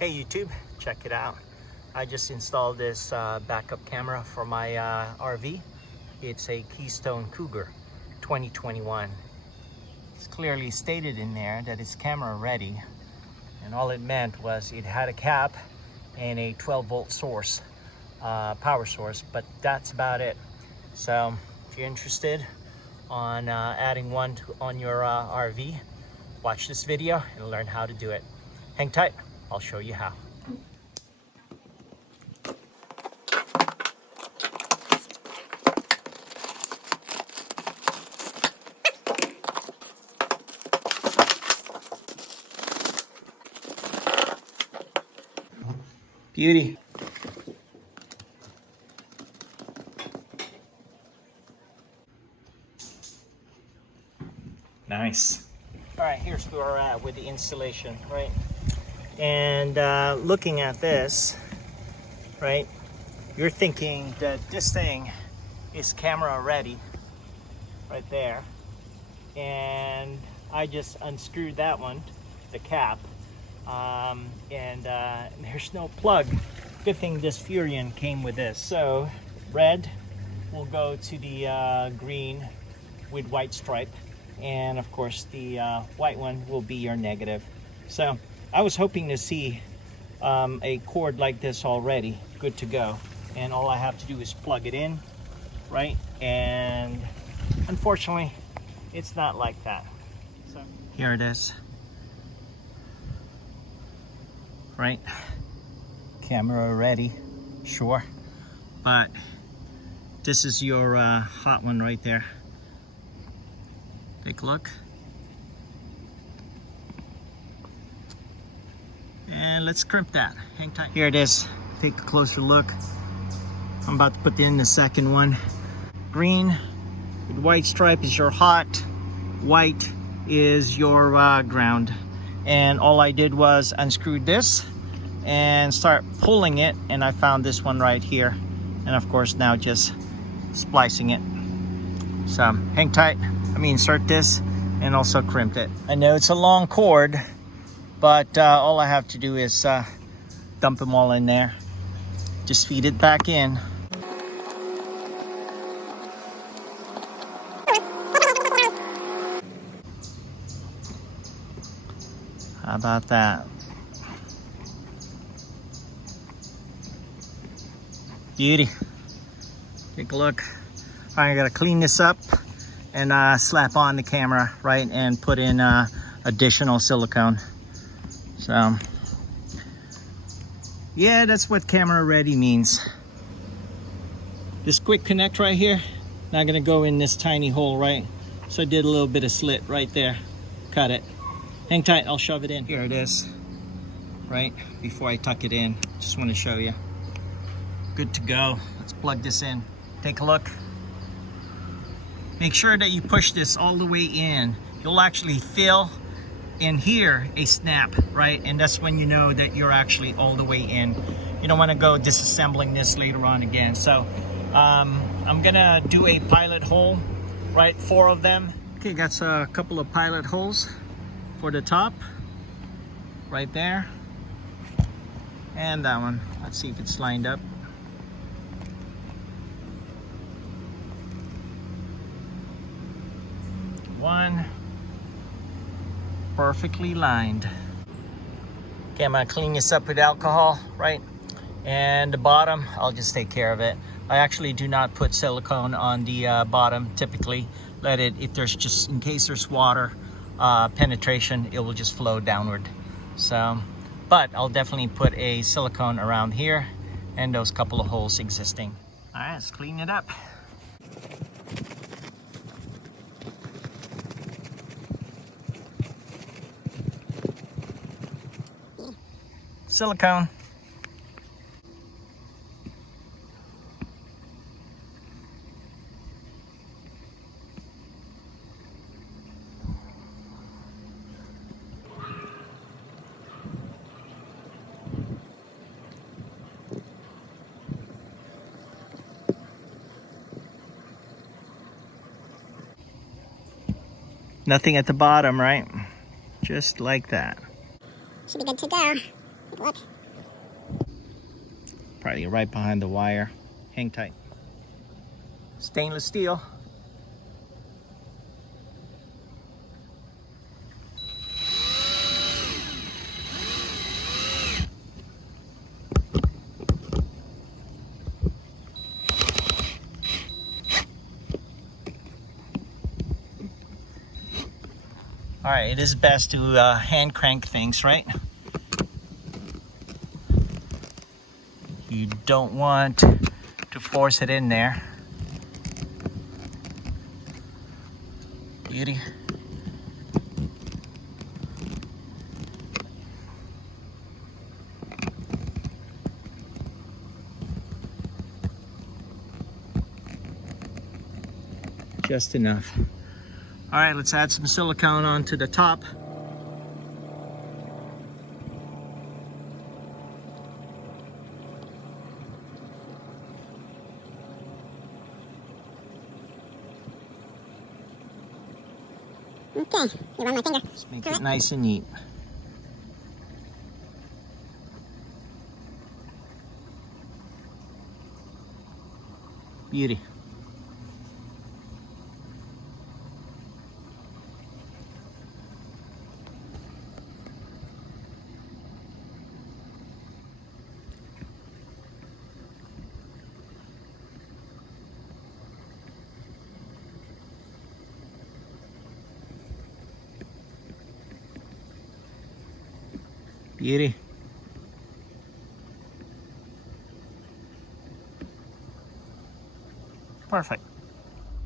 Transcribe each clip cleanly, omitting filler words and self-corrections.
Hey YouTube, check it out. I just installed this backup camera for my RV. It's a Keystone Cougar 2021. It's clearly stated in there that it's camera ready, and all it meant was it had a cap and a 12-volt source, power source, but that's about it. So if you're interested on adding one on your RV, watch this video and learn how to do it. Hang tight, I'll show you how. Beauty. Nice. All right, here's where we're at with the installation, right? And looking at this, right, you're thinking that this thing is camera ready right there. And I just unscrewed that one, the cap, and there's no plug. Good thing this Furion came with this. So red will go to the green with white stripe, and of course the white one will be your negative. So I was hoping to see a cord like this already good to go, and all I have to do is plug it in, right? And unfortunately it's not like that. So here it is, right? Camera ready, sure, but this is your hot one right there. Take a look. And let's crimp that. Hang tight. Here it is. Take a closer look. I'm about to put in the second one. Green with white stripe is your hot. White is your ground. And all I did was unscrew this and start pulling it, and I found this one right here. And of course now just splicing it. So hang tight. Let me insert this and also crimp it. I know it's a long cord, but all I have to do is dump them all in there. Just feed it back in. How about that? Beauty. Take a look. All right, I gotta clean this up and slap on the camera, right, and put in additional silicone. So yeah, that's what camera ready means. This quick connect right here, not gonna go in this tiny hole, right? So I did a little bit of slit right there, cut it. Hang tight, I'll shove it in. Here it is, right, before I tuck it in. Just want to show you. Good to go. Let's plug this in. Take a look. Make sure that you push this all the way in. You'll actually feel in here a snap, right? And that's when you know that you're actually all the way in. You don't want to go disassembling this later on again. So I'm gonna do a pilot hole, right? 4 of them. Okay, got a couple of pilot holes for the top, right there. And that one. Let's see if it's lined up. One, perfectly lined. Okay, I'm gonna clean this up with alcohol, right? And the bottom, I'll just take care of it. I actually do not put silicone on the bottom typically. Let it, if there's just, in case there's water penetration, it will just flow downward. So, but I'll definitely put a silicone around here and those couple of holes existing. All right, let's clean it up. Silicone. Nothing at the bottom, right? Just like that. Should be good to go. Look. Probably right behind the wire. Hang tight. Stainless steel. All right, it is best to hand crank things, right? You don't want to force it in there. Beauty. Just enough. All right, let's add some silicone onto the top. Okay, you run my finger. Just make it nice and neat. Beauty. Beauty. Perfect.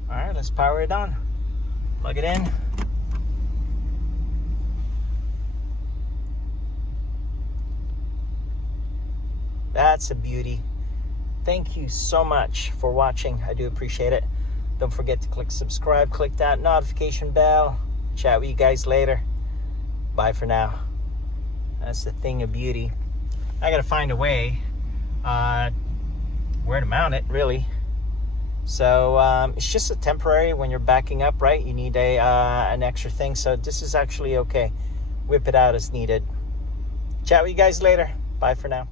All right, let's power it on. Plug it in. That's a beauty. Thank you so much for watching. I do appreciate it. Don't forget to click subscribe, click that notification bell. Chat with you guys later. Bye for now. That's the thing of beauty. I gotta find a way where to mount it, really. So it's just a temporary when you're backing up, right? You need an extra thing. So this is actually okay. Whip it out as needed. Chat with you guys later. Bye for now.